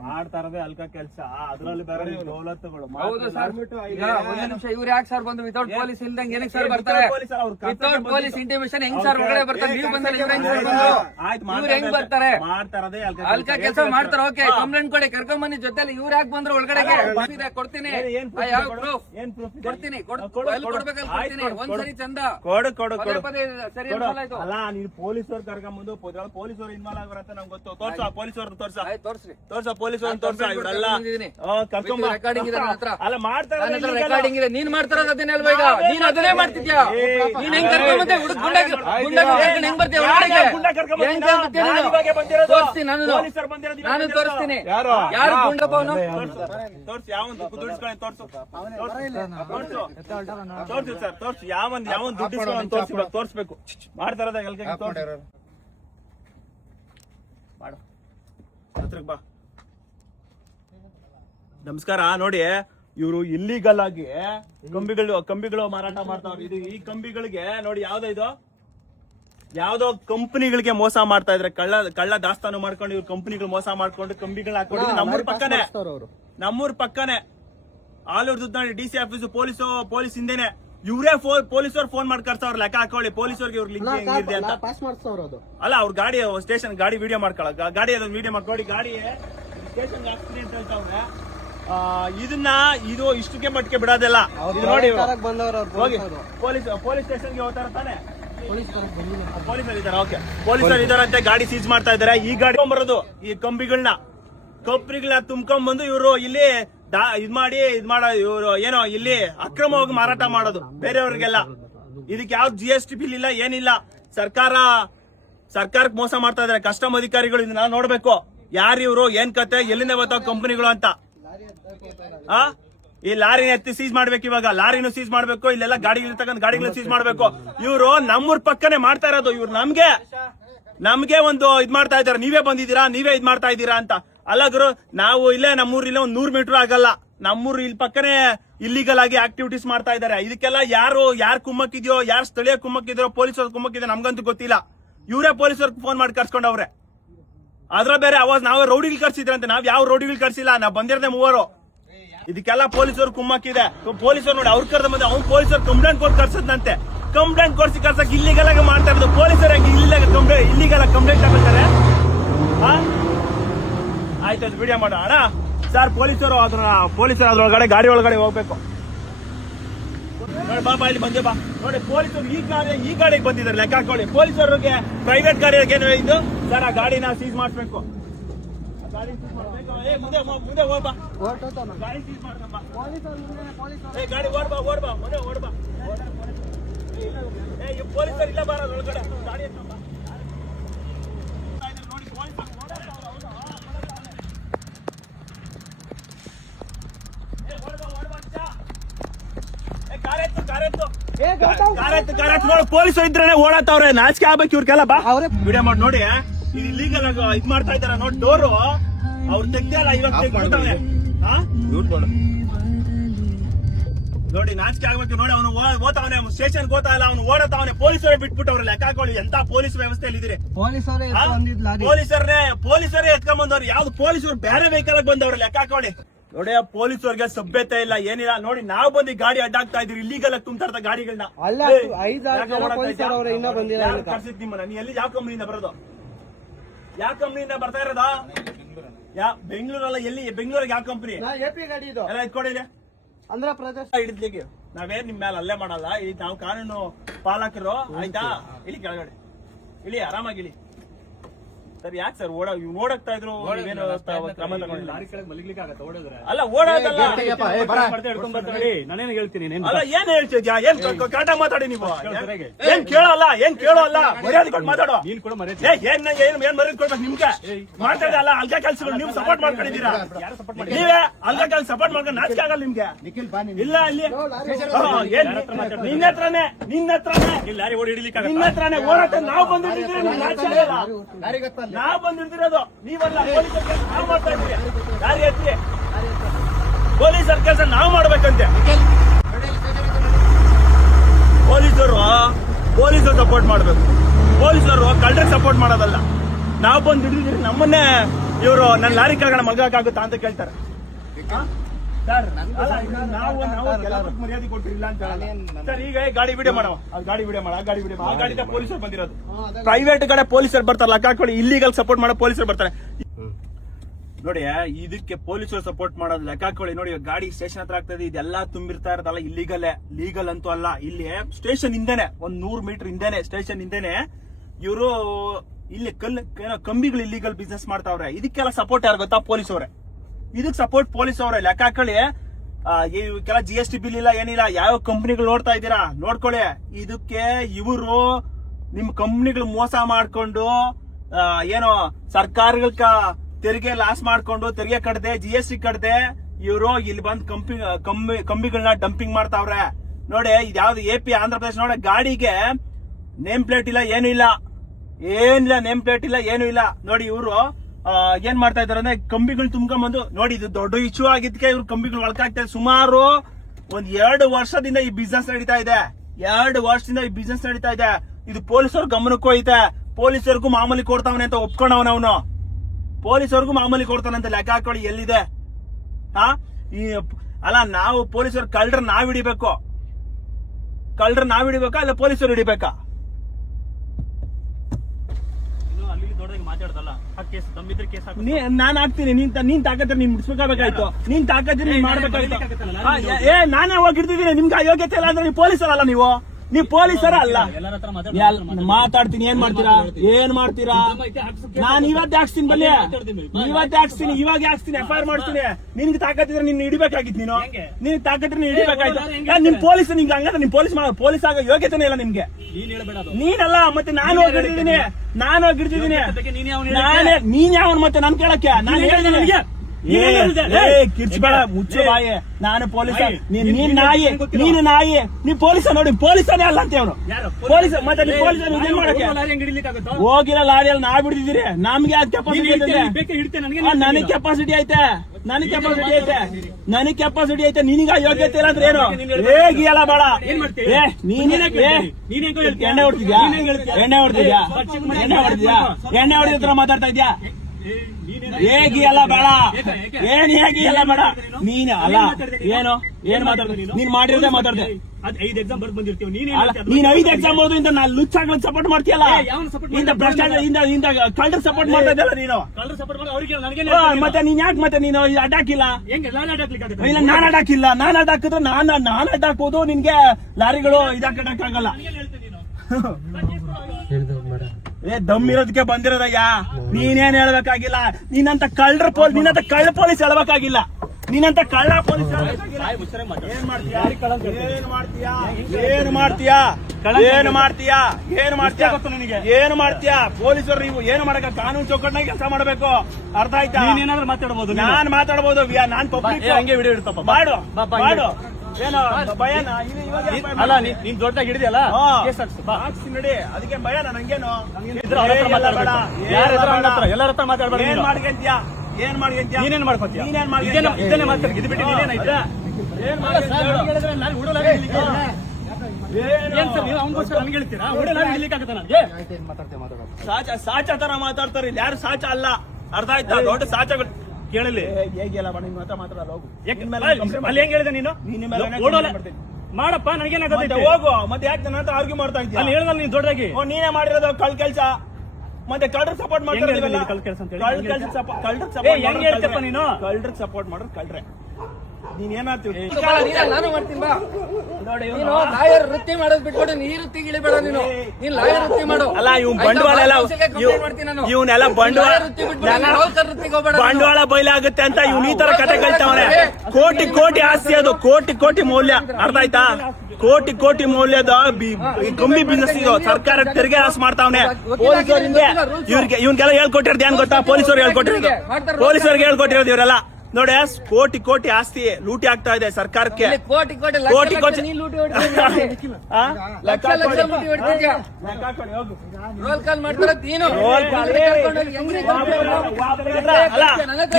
ಮಾಡ್ತಾ ಇರೋದೇ ಅಲ್ಕ ಕೆಲಸ, ಅದ್ರಲ್ಲಿ ಬೇರೆ ಸವಲತ್ತುಗಳು. ಹೌದು ಸರ್, ಒಂದೇ ನಿಮಿಷ. ಇವ್ರು ಯಾಕೆ ಸರ್ ಬಂದು ವಿತೌಟ್ ಪೊಲೀಸ್ ಇಲ್ದಂಗೆ ಏನಕ್ಕೆ ಸರ್ ಬರ್ತಾರೆ? ವಿತೌಟ್ ಪೊಲೀಸ್ ಇಂಟಿಮೇಷನ್ ಹೆಂಗ್ ಸರ್ ಒಳಗಡೆ ಬರ್ತಾರೆ? ನೀವು ಬಂದ್ರೆ ಇವ್ರು ಹೆಂಗ್ ಸರ್ ಬಂದ್ರು? ಇವ್ರು ಹೆಂಗ್ ಬರ್ತಾರೆ? ಮಾಡ್ತಾ ಇರೋದೇ ಅಲ್ಕ ಕೆಲಸ ಮಾಡ್ತಾರೆ. ಓಕೆ, ಕಂಪ್ಲೇಂಟ್ ಕೊಡಿ, ಕರ್ಕೊಂಡ್ ಬನ್ನಿ ಜೊತೆಲಿ. ಇವ್ರು ಯಾಕೆ ಬಂದ್ರು ಒಳಗಡೆಗೆ? ಕೊಡ್ತೀನಿ, ಕೊಡ್ತೀನಿ, ಕೊಡ್ಬೇಕಲ್ಲಿ ಒಂದ್ಸರಿ ಚಂದ ಕೊಡು. ಪದೇ ಸರಿ ಅಲ್ಲ, ನೀನು ಪೊಲೀಸರು ಕರ್ಕೊಂಡ್ಬಂದು ಪೊಲೀಸರು ಇನ್ವಾಲ್ವ್ ಆಗಿರತ್ತೆ ನಮ್ಗೆ ಗೊತ್ತು. ತೋರ್ಸ ಪೊಲೀಸರು, ತೋರ್ಸ ಪೊಲೀಸರು, ತೋರ್ಸ. ಇವರೆಲ್ಲ ರೆಕಾರ್ಡಿಂಗ್ ಇದೆ ನನ್ನ ಹತ್ರ. ಅಲ್ಲ ಮಾಡ್ತಾ ರೆಕಾರ್ಡಿಂಗ್ ಇದೆ. ನೀನ್ ಮಾಡ್ತಾರೋದು ಅದನ್ನೇ ಅಲ್ವಾ? ಈಗ ನೀನ್ ಅದನ್ನೇ ಮಾಡ್ತಿದ್ಯಾ? ನೀನ್ ಹೆಂಗ್ ಕರ್ಕೊಂಡ್ಬಂದೆ? ಹೆಂಗ್ ಬರ್ತೀಯ ಒಳಗಡೆಗೆ? ತೋರಿಸ್ತೀನಿ, ನಾನು ತೋರಿಸ್ತೀನಿ. ಯಾರು ಗುಂಡಪ್ಪ ಅವನು? ತೋರ್ಸು, ಯಾವೊಂದು ದುಡ್ಡಿಸ್ಕೊಳ್ಳಿ, ತೋರ್ಸು ಸರ್, ತೋರ್ಸು. ಯಾವೊಂದು ದುಡ್ಡಿಸ್ಕೊಳ್ಳಿ ತೋರ್ಸ್ಬೇಕು. ಮಾಡ್ತಾರದ ಮಾಡು. ಹತ್ರಕ್ ಬಾ. ನಮಸ್ಕಾರ. ನೋಡಿ, ಇವರು ಇಲ್ಲಿಗಲ್ ಆಗಿ ಕಂಬಿಗಳು ಮಾರಾಟ ಮಾಡ್ತಾವ್ರು. ಇದು ಈ ಕಂಬಿಗಳಿಗೆ ನೋಡಿ, ಯಾವ್ದೋ ಕಂಪನಿಗಳಿಗೆ ಮೋಸ ಮಾಡ್ತಾ ಇದ್ರೆ, ಕಳ್ಳ ದಾಸ್ತಾನು ಮಾಡ್ಕೊಂಡು ಇವ್ರು ಕಂಪನಿಗಳು ಮೋಸ ಮಾಡ್ಕೊಂಡು ಕಂಬಿಗಳನ್ನ ಹಾಕೊಂಡಿದ್ರು. ನಮ್ಮೂರ್ ಪಕ್ಕನೆ ಆಲೂರ್ ದುಡ್ಡು DC ಆಫೀಸು ಪೊಲೀಸ್ ಹಿಂದೆನೆ ಇವರೇ ಪೊಲೀಸರು ಫೋನ್ ಮಾಡಿ ಕರ್ಸವ್ರ. ಲೆಕ್ಕ ಹಾಕೊಳ್ಳಿ ಪೊಲೀಸರಿಗೆ ಇವ್ರ ಲಿಂಕ್ ಹೆಂಗಿದೆ ಅಂತ. ಅಲ್ಲ, ಅವ್ರ ಗಾಡಿ ಸ್ಟೇಷನ್ ಗಾಡಿ ವಿಡಿಯೋ ಮಾಡ್ಕೊಳ್ಳ, ಗಾಡಿ ಅದನ್ನ ವಿಡಿಯೋ ಮಾಡ್ಕೊಳ್ಳಿ. ಗಾಡಿ ಸ್ಟೇಷನ್ ಹಾಕ್ತೀನಿ ಅಂತ ಹೇಳ್ತಾವ್ರೆ. ಇದು ಇಷ್ಟಕ್ಕೆ ಮಟ್ಟಿಗೆ ಬಿಡೋದಿಲ್ಲ. ನೋಡಿ, ಹೋಗಿ ಪೊಲೀಸ್ ಸ್ಟೇಷನ್ಗೆ ಹೋಗ್ತಾರ ತಾನೆ? ಪೊಲೀಸರು ಇದಾರೆ. ಓಕೆ, ಪೊಲೀಸರು ಇದಾರಂತೆ. ಗಾಡಿ ಸೀಜ್ ಮಾಡ್ತಾ ಇದಾರೆ. ಈ ಗಾಡಿ ಬರೋದು ಈ ಕಂಬಿಗಳನ್ನ ತುಂಬ್ಕೊಂಡ್ ಬಂದು ಇವರು ಇಲ್ಲಿ ಇವ್ರು ಏನೋ ಇಲ್ಲಿ ಅಕ್ರಮವಾಗಿ ಮಾರಾಟ ಮಾಡೋದು ಬೇರೆಯವ್ರಿಗೆಲ್ಲ. ಇದಕ್ಕೆ ಯಾವ್ದು GST ಬಿಲ್ ಇಲ್ಲ, ಏನಿಲ್ಲ. ಸರ್ಕಾರಕ್ಕೆ ಮೋಸ ಮಾಡ್ತಾ ಇದಾರೆ. ಕಸ್ಟಮ್ ಅಧಿಕಾರಿಗಳು ಇದನ್ನ ನೋಡ್ಬೇಕು. ಯಾರು ಇವ್ರು, ಏನ್ ಕತೆ, ಎಲ್ಲಿಂದ ಬರ್ತಾವ ಕಂಪನಿಗಳು ಅಂತ. ಈ ಲಾರಿನ ಎತ್ತಿ ಸೀಜ್ ಮಾಡ್ಬೇಕು. ಇವಾಗ ಲಾರಿನೂ ಸೀಜ್ ಮಾಡ್ಬೇಕು. ಇಲ್ಲೆಲ್ಲ ಗಾಡಿಗಳನ್ನ ಸೀಜ್ ಮಾಡ್ಬೇಕು. ಇವ್ರು ನಮ್ಮೂರ್ ಪಕ್ಕನೆ ಮಾಡ್ತಾ ಇರೋದು. ಇವ್ರು ನಮ್ಗೆ ಒಂದು ಇದ್ ಮಾಡ್ತಾ ಇದಾರೆ. ನೀವೇ ಬಂದಿದ್ದೀರಾ, ನೀವೇ ಇದ್ ಮಾಡ್ತಾ ಇದ್ದೀರಾ ಅಂತ. ಅಲ್ಲ ಗುರು, ನಾವು ಇಲ್ಲೇ ನಮ್ಮೂರಿಲ್ಲ 100 ಮೀಟರ್ ಆಗಲ್ಲ. ನಮ್ಮೂರು ಇಲ್ಲಿ ಪಕ್ಕನೆ ಇಲ್ಲಿಗಲ್ ಆಗಿ ಆಕ್ಟಿವಿಟೀಸ್ ಮಾಡ್ತಾ ಇದಾರೆ. ಇದಕ್ಕೆಲ್ಲ ಯಾರು ಕುಮ್ಮಕ್ಕಿದ್ಯೋ, ಯಾರು ಸ್ಥಳೀಯ ಕುಮ್ಮಕ್ಕಿದ್ಯೋ, ಪೊಲೀಸರು ಕುಮ್ಮಕ್ಕಿದ್ಯೋ ನಮ್ಗಂತೂ ಗೊತ್ತಿಲ್ಲ. ಇವರೇ ಪೊಲೀಸರಿಗೆ ಫೋನ್ ಮಾಡಿ ಕರ್ಸ್ಕೊಂಡವ್ರೆ. ಅದ್ರ ಬೇರೆ ಅವಾಜ್ ನಾವೇ ರೌಡಿಗಳು ಕರ್ಸಿದ್ರಂತೆ. ನಾವ್ ಯಾವ ರೌಡಿಗಳು ಕರ್ಸಿಲ್ಲ, ನಾವ್ ಬಂದಿರದೆ 3. ಇದಕ್ಕೆಲ್ಲ ಪೊಲೀಸರು ಕುಮ್ಮಕ್ಕಿದೆ. ಪೊಲೀಸರು ನೋಡಿ, ಅವ್ರ ಕರೆದ ಮುಂದೆ ಅವ್ನು ಪೊಲೀಸರು ಕಂಪ್ಲೇಂಟ್ ಕೊಟ್ಟು ಕರ್ಸದಂತೆ. ಕಂಪ್ಲೇಂಟ್ ಕೊಡ್ಸಿ ಕರ್ಸಕ್ ಇಲ್ಲಿಗಲ್ ಆಗಿ ಮಾಡ್ತಾ ಇರೋದು. ಪೊಲೀಸರು ಇಲ್ಲಿಗಲ್ ಕಂಪ್ಲೇಂಟ್ ಆಗ್ತಾರೆ. ಆಯ್ತು, ವಿಡಿಯೋ ಮಾಡೋ ಅಣ್ಣ. ಸರ್, ಪೊಲೀಸರು ಅದ್ರೊಳಗಡೆ ಗಾಡಿ ಒಳಗಡೆ ಹೋಗ್ಬೇಕು. ನೋಡಿ ಬಾಬಾ, ಇಲ್ಲಿ ಬಂದೆ ಬಾ. ನೋಡಿ, ಪೊಲೀಸರು ಈ ಗಾಡಿಗೆ ಬಂದಿದ್ದಾರೆ. ಲೆಕ್ಕ ಹಾಕೊಳ್ಳಿ. ಪೊಲೀಸರಿಗೆ ಪ್ರೈವೇಟ್ ಗಾಡಿ ಏನು ಇದು ಸರ್? ಆ ಗಾಡಿನ ಸೀಸ್ ಮಾಡಿಸ್ಬೇಕು. ಮುಂದೆ ಹೋಗ್ಬಾ. ಗಾಡಿ ಸೀಸ್ ಮಾಡ್ದಮ್ಮ. ಗಾಡಿ ಓಡ್ಬಾ ಪೊಲೀಸರು ಇಲ್ಲ ಬಾರ ಒಳಗಡೆ. ಗಾಡಿ ಪೊಲೀಸರು ಇದ್ರೆ ಓಡಾತವ್ರೆ. ನಾಚಿಕೆ ಆಗ್ಬೇಕು ಇವ್ರಿಗೆಲ್ಲ. ಬಾ, ವಿಡಿಯೋ ಮಾಡಿ. ನೋಡಿ, ಇದು ಇಲ್ಲೀಗಲ್ ಇದ್ ಮಾಡ್ತಾ ಇದಾರೆ. ನೋಡಿ, ಡೋರು ಅವ್ರು ತೆಗ್ದಲ್ಲ, ಇವಾಗ ತೆಗ್ದ್ಬಿಟ್ಟವ್ರೆ. ನೋಡಿ, ನಾಚಿಕೆ ಆಗ್ಬೇಕು. ನೋಡಿ, ಅವನು ಓದ್ತಾವನೆ, ಸ್ಟೇಷನ್ ಓದ್ತಾ ಇಲ್ಲ, ಅವನು ಓಡತಾವನೆ. ಪೊಲೀಸರೇ ಬಿಟ್ಬಿಟ್ಟವ್ರೆ. ಲೆಕ್ಕ ಹಾಕೊಳ್ಳಿ, ಎಂತ ಪೊಲೀಸ್ ವ್ಯವಸ್ಥೆಯಲ್ಲಿ ಇದೀರಿ. ಪೊಲೀಸರೇ ಎತ್ಕೊಂಡ್ ಬಂದವ್ರು. ಯಾವ್ದು ಪೊಲೀಸರು ಬೇರೆ ವೆಹಿಕಲ್ ಬಂದವ್ರು. ಲೆಕ್ಕ ಹಾಕೊಳ್ಳಿ. ನೋಡಿ, ಪೊಲೀಸರಿಗೆ ಸಭ್ಯತೆ ಇಲ್ಲ, ಏನಿಲ್ಲ. ನೋಡಿ, ನಾವು ಬಂದು ಗಾಡಿ ಅಡ್ಡಾಗ್ತಾ ಇದ್ರಿ. ಇಲ್ಲಿಗೆಲ್ಲ ತುಂಬ್ತಾ ಇರ್ತ ಗಾಡಿಗಳನ್ನ. ಕರ್ಸಿದ್ ನಿಮ್ಮನ್ನ. ನೀ ಎಲ್ಲಿ ಯಾವ ಕಂಪ್ನಿಯಿಂದ ಬರೋದು? ಯಾವ ಕಂಪ್ನಿಯಿಂದ ಬರ್ತಾ ಇರೋದಾ? ಬೆಂಗಳೂರಲ್ಲ. ಎಲ್ಲಿ ಬೆಂಗಳೂರಿಗೆ ಯಾವ ಕಂಪ್ನಿ? ಎಲ್ಲ ಇಟ್ಕೊಂಡಿಲ್ಲ ಆಂಧ್ರ ಪ್ರದೇಶ ಹಿಡಿದ್ಲಿಕ್ಕೆ. ನಾವೇನ್ ನಿಮ್ ಮೇಲೆ ಅಲ್ಲೇ ಮಾಡಲ್ಲ. ನಾವು ಕಾನೂನು ಪಾಲಕರು, ಆಯ್ತಾ? ಇಲ್ಲಿ ಕೆಳಗಡೆ ಇಳಿ, ಆರಾಮಾಗಿ ಇಳಿ. ಸರ್, ಯಾಕೆ ಸರ್ ಓಡಾಗ್ತಾ ಇದ್ರು? ಕ್ರಮ ತಗೊಂಡಿಲ್ಲ. ಅಲ್ಲ, ಓಡೋದಲ್ಲ. ನಾನೇನು ಹೇಳ್ತೀನಿ? ಅಲ್ಲ, ಏನ್ ಹೇಳ್ತಿದ್ಯಾ? ಏನ್ ಕರೆಕ್ಟಾಗಿ ಮಾತಾಡಿ. ನೀವು ಏನ್ ಕೇಳೋಲ್ಲ ಮರ್ಯಾದೆ ಕೊಟ್ಟು ಮಾತಾಡೋ. ಏನ್ ಮರ್ಯಾದೆ ಕೊಡ್ಬೇಕು ನಿಮ್ಗೆ? ಮಾತಾಡಲ್ಲ. ಅಲ್ಗ ಕೆಲ್ಸಗಳು ನೀವು ಸಪೋರ್ಟ್ ಮಾಡ್ಕೊಂಡಿದ್ದೀರಾ. ನೀವೇ ಅಲ್ಗ ಕೆಲ್ಸ ಸಪೋರ್ಟ್ ಮಾಡ್ಕೊಂಡು ನಾಚಿಕೆ ಆಗಲ್ಲ ನಿಮ್ಗೆ? ಇಲ್ಲ, ಇಲ್ಲಿ ನಿನ್ನ ಹತ್ರನೇ ಓಡಾಟ. ನಾವು ಬಂದಿದ್ದೀರಿ, ನಾವು ಬಂದಿರ್ತಿರೋದು ನೀವಲ್ಲ. ನಾವು ಮಾಡ್ತಾ ಇದ್ದೀವಿ. ಯಾರು ಎತ್ತಿ ಪೊಲೀಸರ ಕೆಲಸ ನಾವು ಮಾಡ್ಬೇಕಂತೆ. ಪೊಲೀಸರು ಸಪೋರ್ಟ್ ಮಾಡ್ಬೇಕು. ಪೊಲೀಸರು ಕಳ್ಳರಿಗೆ ಸಪೋರ್ಟ್ ಮಾಡೋದಲ್ಲ. ನಾವು ಬಂದು ಹಿಡಿದಿದ್ದೀರಿ, ನಮ್ಮನ್ನೇ ಇವರು ನನ್ನ ಲಾರಿ ಕೆಳಗಡೆ ಮಗಕ್ಕಾಗುತ್ತಾ ಅಂತ ಕೇಳ್ತಾರೆ. ಸರ್, ನಾವು ಕೆಲವಕ್ಕೆ ಮರ್ಯಾದೆ ಕೊಟ್ಟಿಲ್ಲ ಅಂತ ಹೇಳಲ್ಲ ಸರ್. ಈಗ ಗಾಡಿ ವಿಡಿಯೋ ಮಾಡೋ, ಗಾಡಿ ವಿಡಿಯೋ ಮಾಡ, ಗಾಡಿ ವಿಡಿಯೋ ಆ ಗಾಡಿದ ಪೊಲೀಸರು ಬಂದಿರೋದು. ಪ್ರೈವೇಟ್ ಕಡೆ ಪೊಲೀಸರು ಬರ್ತಾರೆ, ಲೆಕ್ಕ ಹಾಕೊಳ್ಳಿ. ಇಲ್ಲಿಗಲ್ ಸಪೋರ್ಟ್ ಮಾಡೋ ಪೊಲೀಸರು ಬರ್ತಾರೆ ನೋಡಿ. ಇದಕ್ಕೆ ಪೊಲೀಸರು ಸಪೋರ್ಟ್ ಮಾಡೋದು ಲೆಕ್ಕ ಹಾಕೊಳ್ಳಿ. ನೋಡಿ ಗಾಡಿ ಸ್ಟೇಷನ್ ಹತ್ರ ಆಗ್ತದೆ, ಇದೆಲ್ಲ ತುಂಬಿರ್ತಾ ಇರೋದಲ್ಲ ಇಲ್ಲಿಗಲ್ಲೇ, ಲೀಗಲ್ ಅಂತೂ ಅಲ್ಲ. ಇಲ್ಲಿ ಸ್ಟೇಷನ್ ಹಿಂದೆನೆ, 100 ಮೀಟರ್ ಹಿಂದೆನೆ, ಸ್ಟೇಷನ್ ಹಿಂದೆನೆ ಇವರು ಇಲ್ಲಿ ಕಂಬಿಗಳು ಇಲ್ಲಿಗಲ್ ಬಿಸ್ನೆಸ್ ಮಾಡ್ತಾವ್ರೆ. ಇದಕ್ಕೆಲ್ಲ ಸಪೋರ್ಟ್ ಯಾರು ಗೊತ್ತಾ? ಪೊಲೀಸವ್ರೆ. ಇದಕ್ ಸಪೋರ್ಟ್ ಪೊಲೀಸ್ ಅವರೇ. ಲೆಕ್ಕ ಹಾಕೊಳ್ಳಿ. ಕೆಲ GST ಬಿಲ್ ಇಲ್ಲ, ಏನಿಲ್ಲ. ಯಾವ ಕಂಪ್ನಿಗಳು ನೋಡ್ತಾ ಇದ್ದೀರಾ ನೋಡ್ಕೊಳ್ಳಿ. ಇದಕ್ಕೆ ಇವರು ನಿಮ್ ಕಂಪ್ನಿಗಳು ಮೋಸ ಮಾಡ್ಕೊಂಡು ಏನೋ ಸರ್ಕಾರಗಳ ತೆರಿಗೆ ಲಾಸ್ ಮಾಡ್ಕೊಂಡು, ತೆರಿಗೆ ಕಟ್ಟದೆ, GST ಕಟ್ಟದೆ ಇವರು ಇಲ್ಲಿ ಬಂದ್ ಕಂಬಿಗಳನ್ನ ಡಂಪಿಂಗ್ ಮಾಡ್ತಾವ್ರೆ ನೋಡಿ. ಇದ್ಯಾವ್ದು AP ಆಂಧ್ರ ಪ್ರದೇಶ ನೋಡಿ. ಗಾಡಿಗೆ ನೇಮ್ ಪ್ಲೇಟ್ ಇಲ್ಲ, ಏನು ಇಲ್ಲ, ಏನಿಲ್ಲ, ನೇಮ್ ಪ್ಲೇಟ್ ಇಲ್ಲ, ಏನು ಇಲ್ಲ ನೋಡಿ. ಇವರು ಏನ್ ಮಾಡ್ತಾ ಇದಾರೆ ಅಂದ್ರೆ ಕಂಬಿಗಳು ತುಂಬ್ಕೊಂಡ್ಬಂದು ನೋಡಿ. ಇದು ದೊಡ್ಡ ಇಶ್ಯೂ ಆಗಿದ್ದಕ್ಕೆ ಇವ್ರು ಕಂಬಿಗಳು ಒಳಕಾಗ್ತಾ ಇದೆ. ಸುಮಾರು 2 ವರ್ಷದಿಂದ ಈ ಬಿಸ್ನೆಸ್ ನಡೀತಾ ಇದೆ. 2 ವರ್ಷದಿಂದ ಈ ಬಿಸ್ನೆಸ್ ನಡೀತಾ ಇದೆ. ಇದು ಪೊಲೀಸರು ಗಮನಕ್ಕೂ ಐತೆ. ಪೊಲೀಸರಿಗೂ ಮಾಮೂಲಿ ಕೊಡ್ತಾವನೆ ಅಂತ ಒಪ್ಕೊಂಡವನ ಅವನು. ಪೊಲೀಸರಿಗೂ ಮಾಮೂಲಿ ಕೊಡ್ತಾನಂತ ಲೆಕ್ಕ ಹಾಕೊಳ್ಳಿ. ಎಲ್ಲಿದೆ ಅಲ್ಲ, ನಾವು ಪೊಲೀಸರು ಕಳ್ಳರ ನಾವ್ ಹಿಡಿಬೇಕಾ, ಅಲ್ಲ ಪೊಲೀಸರು ಹಿಡಿಬೇಕಾ? ನಾನ್ ಹಾಕ್ತೀನಿ. ನೀನ್ ತಾಕತ್ರ ನೀನ್ ಮುಡ್ಸ್ಬೇಕಾಯ್ತು. ನೀನ್ ತಾಕತ್ರ ನೀನ್ ಮಾಡ್ಬೇಕಾಯ್ತು. ನಾನೇ ಹೋಗಿ ಹಿಡ್ದಿದ್ದೀನಿ. ನಿಮ್ಗೆ ಅಯೋಗ್ಯತೆ ಇಲ್ಲ ಅಂದ್ರೆ ನೀವು ಪೊಲೀಸರಲ್ಲ. ನೀವು ಪೊಲೀಸರ ಅಲ್ಲ. ಮಾತಾಡ್ತೀನಿ. ಏನ್ ಮಾಡ್ತೀರಾ? ನಾನು ಇವತ್ತೇ ಹಾಕ್ಸ್ತೀನಿ, ಬನ್ನಿ ಇವತ್ತೇ ಹಾಕ್ಸ್ತೀನಿ, ಇವಾಗ ಹಾಕ್ಸ್ತೀನಿ, FIR ಮಾಡ್ತೀನಿ. ನಿನ್ಗೆ ತಾಕತ್ತಿದ್ರೆ ನಿನ್ನ ಹಿಡಿಬೇಕಾಗಿತ್ತು. ನಿನ್ಗೆ ತಾಕತ್ತಿದ್ರೆ ನೀನ್ ಹಿಡಿಬೇಕಾಯ್ತು. ನಿಮ್ ಪೊಲೀಸ್ ನಿಮ್ಗೆ ಹಂಗಂದ್ರೆ ನಿಮ್ ಪೊಲೀಸ್ ಆಗ ಯೋಗ್ಯತೆನೇ ಇಲ್ಲ ನಿಮ್ಗೆ. ನೀನಲ್ಲ ಮತ್ತೆ ನಾನು ಹೋಗಿರ್ತಿದ್ದೀನಿ. ನೀನ್ ಯಾವನ್ ಮತ್ತೆ ನನ್ ಕೇಳಕ್ಕೆ? ನಾನು ಹೇಳಿದೆ ನನಗೆ ಕಿರ್ಚ್ಬೇಡ, ಮುಚ್ಚು ಬಾಯಿ. ನಾನು ಪೊಲೀಸ, ನೀನ್ ನಾಯಿ, ನೀನು ನಾಯಿ. ನೀ ಪೊಲೀಸ ನೋಡಿ, ಪೊಲೀಸನೇ ಅಲ್ಲ ಅಂತ ಅವನು ಪೊಲೀಸ. ಮತ್ತೆ ನೀ ಪೊಲೀಸ ಏನ್ ಮಾಡಕ್ಕೆ ಹೋಗಿಲ್ಲ? ಲಾರಿಯಲ್ಲಿ ನಾವ್ ಬಿಡ್ತಿದ್ದೀರಿ. ನಮ್ಗೆ ಯಾಕೆ ಕೆಪಾಸಿಟಿ ಐತೆ? ನನಗ್ ಕೆಪಾಸಿಟಿ ಐತೆ, ನನಗ್ ಕೆಪಾಸಿಟಿ ಐತೆ. ನಿನಗ ಯೋಗ್ಯತೆ ಇಲ್ಲ ಅಂದ್ರೆ ಏನು? ಹೇಗಿಯಲ್ಲ ಬೇಡ. ಎಣ್ಣೆ ಹೊಡೆದಿದ್ರ ಮಾತಾಡ್ತಾ ಇದ್ಯಾ? ಹೇಗಿಯಲ್ಲ ಬೇಡ, ಹೇಗಿಯಲ್ಲ ಬೇಡ. ನೀನ್ ಅಲ್ಲ ಏನ್ ಮಾತಾಡ್ತೀನಿ? ನೀನ್ ಮಾಡಿರೋದೇ ಮಾತಾಡ್ದೆ. ನೀನ್ 5 ಎಕ್ಸಾಮ್ ಓದ್ರಿಂದ ನಾನು ಲುಚ್ಚಾಗ ಸಪೋರ್ಟ್ ಮಾಡ್ತೀಯಲ್ಲ. ಇಂದ ಭ್ರಷ್ಟಾಚಾರ, ಇಂದ ಕಳ್ಳರ್ ಸಪೋರ್ಟ್ ಮಾಡ್ತಾ ಇದ್ದಲ್ಲ ನೀನು. ಮತ್ತೆ ನೀನ್ ಯಾಕೆ ಮತ್ತೆ ನೀನು ಅಡ್ಡಾಕಿಲ್ಲ? ಇಲ್ಲ, ನಾನ್ ಅಡ್ಡಾಕಿಲ್ಲ. ನಾನ್ ಅಡ್ಡಾಕಿದ್ರೆ ನಾನ್ ಅಡ್ಡಾಕೋದು. ನಿನ್ಗೆ ಲಾರಿಗಳು ಇದಾಕಕ್ಕಾಗಲ್ಲ. ದಮ್ ಇರೋದಕ್ಕೆ ಬಂದಿರೋದಯ್ಯ. ನೀನೇನ್ ಹೇಳ್ಬೇಕಾಗಿಲ್ಲ. ನೀನಂತ ಕಳ್ಳ ಪೊಲೀಸ್ ಹೇಳ್ಬೇಕಾಗಿಲ್ಲ. ನೀನಂತ ಕಳ್ಳ ಪೊಲೀಸ್ ಏನು ಮಾಡ್ತೀಯಾ? ಪೊಲೀಸರು ನೀವು ಏನು ಮಾಡಕ? ಕಾನೂನು ಚೌಕಟ್ಟಿನಾಗ ಕೆಲಸ ಮಾಡಬೇಕು. ಅರ್ಥ ಆಯ್ತಾ? ನೀನೇನಾದ್ರೂ ಮಾತಾಡಬಹುದು. ನಾನ್ ಮಾತಾಡಬಹುದು. ನಾನ್ ಪಬ್ಲಿಕ್ ಹಂಗೆ ವಿಡಿಯೋ ಇಡ್ತಪ್ಪ. ಮಾಡು. ಏನೋ ಭಯನ? ಅಲ್ಲ, ನೀನ್ ದೊಡ್ಡದಾಗಿ ಹಿಡಿದಿಯಲ್ಲ, ಹಾಕ್ಸ್ತೀನಿ ನೋಡಿ. ಅದಕ್ಕೆ ಭಯ ನಂಗೇನು? ಎಲ್ಲರ ಹತ್ರ ಮಾತಾಡ್ಬೇಡ. ಏನ್ ಮಾಡ್ಕೊಂತೀಯ? ನೀನೇನ್ ಮಾಡ್ಕೊತೀಯ? ಇದನ್ನೇ ಮಾತಾಡ್ತೀನಿ. ಇದು ಬಿಟ್ಟು ನೀನೇನಾಯ್ತು? ಸಾಚ ತರ ಮಾತಾಡ್ತಾರೆ. ಯಾರು ಸಾಚ ಅಲ್ಲ. ಅರ್ಥ ಆಯ್ತಾ? ದೊಡ್ಡ ಸಾಚಗಳು ಕೇಳಲಿ. ಹೇಗಿಲ್ಲ ಮಾತಾಡಲ್ಲ. ಹೋಗು. ಅಲ್ಲಿ ಹೆಂಗ್ ಹೇಳಿದೆ ನೀನು? ಮಾಡಪ್ಪ, ನನಗೇನಾಗುತ್ತೆ? ಹೋಗು. ಮತ್ತೆ ಯಾಕೆ ನನ್ನ ಹತ್ರ ಆರ್ಗ್ಯೂ ಮಾಡ್ತಾ ಇದ್ದೀಯ? ಅಲ್ಲಿ ಹೇಳಿದ್ರೆ ನೀನ್ ದೊಡ್ಡದಾಗಿ ನೀನೇ ಮಾಡಿರೋದು ಕಳ್ ಕೆಲ್ಸ. ಮತ್ತೆ ಕಳ್ಳರ್ ಸಪೋರ್ಟ್ ಮಾಡ್ತಾರೆ. ನೀನು ಕಳ್ಳರ್ ಸಪೋರ್ಟ್ ಮಾಡೋದು ಕಳ್ರೆ. ನೀನ್ ಏನಾಗ್ತೀವಿ? ನಾನು ಮಾಡ್ತೀನಿ ಬಾ. ನೀನು ಲಾಯರ್ ವೃತ್ತಿ ಮಾಡೋದ್ ಬಿಟ್ಬಿಟ್ಟು ನೀ ವೃತ್ತಿಗೆ ಇಳಿಬೇಡ. ನೀನ್ ಲಾಯರ್ ವೃತ್ತಿ ಮಾಡು. ಅಲ್ಲ, ಇವ್ ಬಂಡವಾಳ ಎಲ್ಲ ಇವನ್ನೆಲ್ಲ ಬಂಡವಾಳ ಬಯಲಾಗುತ್ತೆ ಅಂತ ಇವ್ನ ಈ ತರ ಕತೆ ಕಳ್ತಾವನೆ. ಕೋಟಿ ಆಸ್ತಿ ಅದು. ಕೋಟಿ ಮೌಲ್ಯ. ಅರ್ಥ ಆಯ್ತಾ? ಕೋಟಿ ಮೌಲ್ಯದ ಕಂಬಿ ಬಿಸ್ನೆಸ್ ಇದು. ಸರ್ಕಾರ ತೆರಿಗೆ ಲಾಸ್ ಮಾಡ್ತಾವನೆ. ಪೊಲೀಸರಿಂದ ಇವ್ನಿಗೆಲ್ಲ ಹೇಳ್ಕೊಟ್ಟಿರೋದು ಏನ್ ಗೊತ್ತಾ? ಪೊಲೀಸರು ಹೇಳ್ಕೊಟ್ಟಿರೋದು ಇವರೆಲ್ಲ ನೋಡಿ. ಕೋಟಿ ಆಸ್ತಿ ಲೂಟಿ ಆಗ್ತಾ ಇದೆ ಸರ್ಕಾರಕ್ಕೆ. ಕೋಟಿ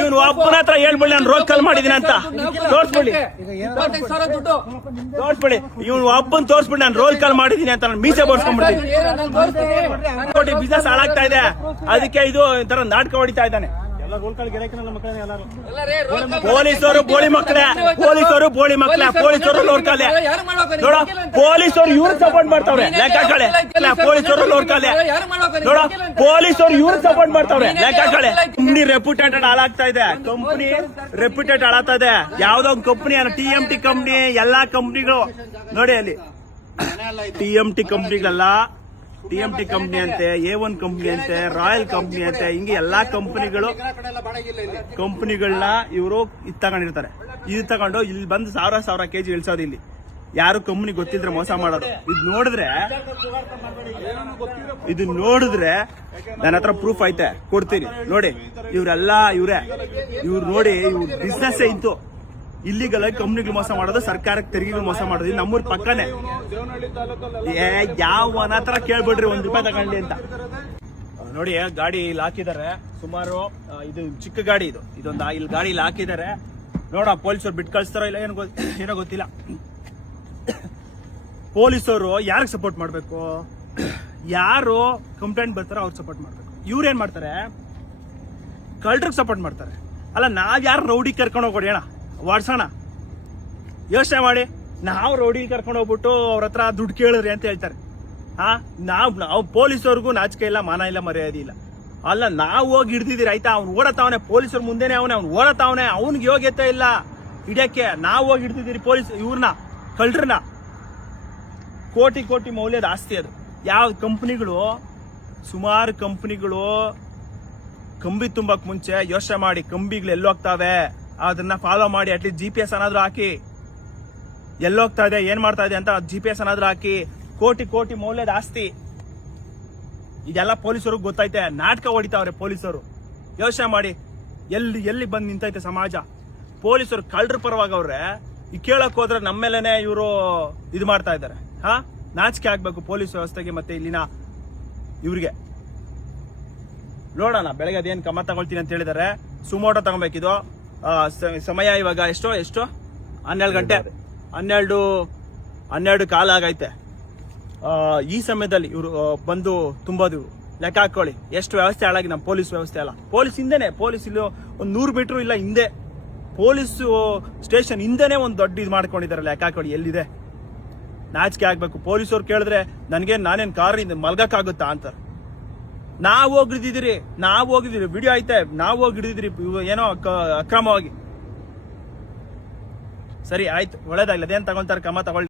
ಇವ್ನು ಒಬ್ಬನ ಹತ್ರ ಹೇಳ್ಬಿಡಿ ನಾನು ರೋಲ್ ಕಾಲ್ ಮಾಡಿದೀನಿ ಅಂತ ತೋರ್ಸ್ಬಿಡಿ. ಇವ್ನು ಒಬ್ಬನ್ ತೋರ್ಸ್ಬಿಡಿ ನಾನು ರೋಲ್ ಕಾಲ್ ಮಾಡಿದೀನಿ ಅಂತ ನಾನು ಮೀಸೆ ಬೋರ್ಸ್ಕೊಂಡ್ಬಿಡ್ತೀನಿ. ಕೋಟಿ ಬಿಸ್ನೆಸ್ ಹಾಳಾಗ್ತಾ ಇದೆ. ಅದಕ್ಕೆ ಇದು ತರ ನಾಟಕ ಹೊಡಿತಾ ಇದ್ದಾನೆ. ಪೊಲೀಸರು ಬೋಳಿ ಮಕ್ಕಳೇ, ಪೊಲೀಸರು ಬೋಳಿ ಮಕ್ಕಳೇ, ಪೊಲೀಸರು ನೋಡ್ಕಲೆ ನೋಡ, ಪೊಲೀಸರು ಇವ್ರು ಸಪೋರ್ಟ್ ಮಾಡ್ತಾವ್ರೆ ಲೆಕ್ಕಕಳೆ, ಪೊಲೀಸರು ನೋಡ್ಕಲೆ ನೋಡ, ಪೊಲೀಸರು ಇವ್ರು ಸಪೋರ್ಟ್ ಮಾಡ್ತಾವ್ರೆ ಲೆಕ್ಕಕಳೆ. ಕಂಪ್ನಿ ರೆಪ್ಯೂಟೇಟೆಡ್ ಹಾಳಾಗ್ತಾ ಇದೆ, ಕಂಪ್ನಿ ರೆಪ್ಯೂಟೆಡ್ ಹಾಳಾಗ್ತಾ ಇದೆ. ಯಾವ್ದೋ ಒಂದು ಕಂಪ್ನಿ TMT ಕಂಪ್ನಿ, ಎಲ್ಲಾ ಕಂಪ್ನಿಗಳು ನೋಡಿ ಅಲ್ಲಿ TMT ಕಂಪ್ನಿಗಳೆಲ್ಲ, TMT ಕಂಪ್ನಿ ಅಂತೆ, A1 ಕಂಪ್ನಿ ಅಂತೆ, ರಾಯಲ್ ಕಂಪ್ನಿ ಅಂತೆ, ಹಿಂಗೆ ಎಲ್ಲಾ ಕಂಪ್ನಿಗಳನ್ನ ಇವರು ಇದು ತಗೊಂಡಿರ್ತಾರೆ. ಇದು ತಗೊಂಡು ಇಲ್ಲಿ ಬಂದು ಸಾವಿರ ಕೆಜಿ ಇಳಿಸೋದು. ಇಲ್ಲಿ ಯಾರು ಕಂಪ್ನಿ ಗೊತ್ತಿದ್ರೆ ಮೋಸ ಮಾಡೋದು. ಇದು ನೋಡಿದ್ರೆ ನನ್ನ ಹತ್ರ ಪ್ರೂಫ್ ಐತೆ, ಕೊಡ್ತೀನಿ ನೋಡಿ. ಇವ್ರೆಲ್ಲ ಇವ್ರು ನೋಡಿ, ಇವ್ರ ಬಿಸ್ನೆಸ್ ಇಂತು ಇಲ್ಲಿಗಲ್ ಕಂಪ್ನಿಗಳು ಮೋಸ ಮಾಡೋದು, ಸರ್ಕಾರಕ್ಕೆ ತೆರಿಗೆಗಳು ಮೋಸ ಮಾಡೋದು. ಇದು ನಮ್ಮೂರ್ ಪಕ್ಕನೆ. ಯಾವನ ಹತ್ರ ಕೇಳ್ಬಿಡ್ರಿ ₹1 ತಗೊಂಡ್ಲಿ ಅಂತ. ನೋಡಿ ಗಾಡಿ ಇಲ್ಲಿ ಹಾಕಿದ್ದಾರೆ ಸುಮಾರು. ಇದು ಚಿಕ್ಕ ಗಾಡಿ, ಇದೊಂದು ಇಲ್ಲಿ ಗಾಡಿ ಇಲ್ಲಿ ಹಾಕಿದ್ದಾರೆ. ನೋಡ ಪೊಲೀಸರು ಬಿಟ್ಟು ಕಳಿಸ್ತಾರೋ ಇಲ್ಲ ಏನೋ ಗೊತ್ತಿಲ್ಲ. ಪೊಲೀಸರು ಯಾರಿಗೆ ಸಪೋರ್ಟ್ ಮಾಡ್ಬೇಕು? ಯಾರು ಕಂಪ್ಲೇಂಟ್ ಬರ್ತಾರೋ ಅವ್ರು ಸಪೋರ್ಟ್ ಮಾಡ್ಬೇಕು. ಇವ್ರೇನ್ ಮಾಡ್ತಾರೆ? ಕಳ್ಳರಿಗೆ ಸಪೋರ್ಟ್ ಮಾಡ್ತಾರೆ. ಅಲ್ಲ, ನಾವ್ ಯಾರು ರೌಡಿ ಕರ್ಕೊಂಡು ಹೋಗೋಣ ವಾಡ್ಸೋಣ? ಯೋಚನೆ ಮಾಡಿ. ನಾವು ರೌಡಿ ಕರ್ಕೊಂಡು ಹೋಗ್ಬಿಟ್ಟು ಅವ್ರ ಹತ್ರ ದುಡ್ಡು ಕೇಳಿದ್ರಿ ಅಂತ ಹೇಳ್ತಾರೆ. ನಾವು ಪೊಲೀಸವ್ರಿಗೂ ನಾಚಿಕೆ ಇಲ್ಲ, ಮಾನ ಇಲ್ಲ, ಮರ್ಯಾದೆ ಇಲ್ಲ. ಅಲ್ಲ, ನಾವು ಹೋಗಿ ಹಿಡ್ದಿದ್ದೀರಿ ಆಯ್ತಾ? ಅವ್ನು ಓಡತಾವನೆ, ಪೊಲೀಸರು ಮುಂದೆನೆ ಅವ್ನು ಓಡತಾವನೆ, ಅವ್ನಿಗೆ ಯೋಗ್ಯತೆ ಇಲ್ಲ ಹಿಡಿಯಕ್ಕೆ. ನಾವು ಹೋಗಿ ಹಿಡ್ದಿದ್ದೀರಿ ಪೊಲೀಸ್ ಇವ್ರನ್ನ, ಕಳ್ಳರನ್ನ. ಕೋಟಿ ಮೌಲ್ಯದ ಆಸ್ತಿ ಅದು. ಯಾವ ಕಂಪ್ನಿಗಳು, ಸುಮಾರು ಕಂಪ್ನಿಗಳು ಕಂಬಿ ತುಂಬಕ್ ಮುಂಚೆ ಯೋಚನೆ ಮಾಡಿ, ಕಂಬಿಗಳು ಎಲ್ಲೋಗ್ತಾವೆ ಅದನ್ನ ಫಾಲೋ ಮಾಡಿ. ಅಟ್ಲೀಸ್ಟ್ GPS ಅನ್ನಾದ್ರೂ ಹಾಕಿ, ಎಲ್ಲೋಗ್ತಾ ಇದೆ, ಏನ್ ಮಾಡ್ತಾ ಇದೆ ಅಂತ GPS ಅನ್ನಾದ್ರೂ ಹಾಕಿ. ಕೋಟಿ ಮೌಲ್ಯದ ಆಸ್ತಿ ಇದೆಲ್ಲ ಪೊಲೀಸರಿಗೆ ಗೊತ್ತೈತೆ. ನಾಟಕ ಹೊಡಿತಾವ್ರೆ ಪೊಲೀಸರು. ಯೋಚನೆ ಮಾಡಿ, ಎಲ್ಲಿ ಬಂದು ನಿಂತೈತೆ ಸಮಾಜ. ಪೊಲೀಸರು ಕಳ್ಳರ ಪರವಾಗವ್ರೆ. ಈ ಕೇಳಕ್ ಹೋದ್ರೆ ನಮ್ಮೇಲೆನೆ ಇವರು ಇದು ಮಾಡ್ತಾ ಇದ್ದಾರೆ. ನಾಚಿಕೆ ಆಗ್ಬೇಕು ಪೊಲೀಸ್ ವ್ಯವಸ್ಥೆಗೆ ಮತ್ತೆ ಇಲ್ಲಿನ ಇವ್ರಿಗೆ. ನೋಡೋಣ ಬೆಳಗ್ಗೆ ಅದೇನ್ ಕ್ರಮ ತಗೊಳ್ತೀನಿ ಅಂತ ಹೇಳಿದಾರೆ. ಸುಮೋಟೋ ತಗೊಬೇಕಿದು. ಸಮಯ ಇವಾಗ ಎಷ್ಟು 12 ಗಂಟೆ, 12 ಕಾಲ ಆಗೈತೆ. ಈ ಸಮಯದಲ್ಲಿ ಇವರು ಬಂದು ತುಂಬೋದು. ಲೆಕ್ಕ ಹಾಕೊಳ್ಳಿ ಎಷ್ಟು ವ್ಯವಸ್ಥೆ ಹಾಳಾಗಿ. ನಮ್ಮ ಪೊಲೀಸ್ ವ್ಯವಸ್ಥೆ ಅಲ್ಲ, ಪೊಲೀಸ್ ಹಿಂದೆನೆ, ಪೊಲೀಸ್ ಇಲ್ಲಿ ಒಂದು 100 ಮೀಟರ್ ಇಲ್ಲ ಹಿಂದೆ, ಪೊಲೀಸ್ ಸ್ಟೇಷನ್ ಹಿಂದೆನೆ ಒಂದು ದೊಡ್ಡ ಇದು ಮಾಡ್ಕೊಂಡಿದ್ದಾರೆ. ಲೆಕ್ಕ ಹಾಕೊಳ್ಳಿ ಎಲ್ಲಿದೆ. ನಾಚಿಕೆ ಆಗ್ಬೇಕು. ಪೊಲೀಸವ್ರು ಕೇಳಿದ್ರೆ ನಾನೇನ್ ಕಾರಿಂದ ಮಲ್ಗಕ್ಕಾಗುತ್ತಾ ಅಂತಾರೆ. ನಾವು ಹೋಗಿದ್ದೀರಿ, ವಿಡಿಯೋ ಐತೆ, ನಾವು ಹೋಗಿ ಹಿಡಿದಿದ್ರಿ ಏನೋ ಅಕ್ರಮವಾಗಿ. ಸರಿ ಆಯ್ತು, ಒಳ್ಳೇದಾಗ್ಲಿ. ಅದೇನ್ ತಗೊಂತಾರೆ ಕ್ರಮ ತಗೊಳ್ಳಿ.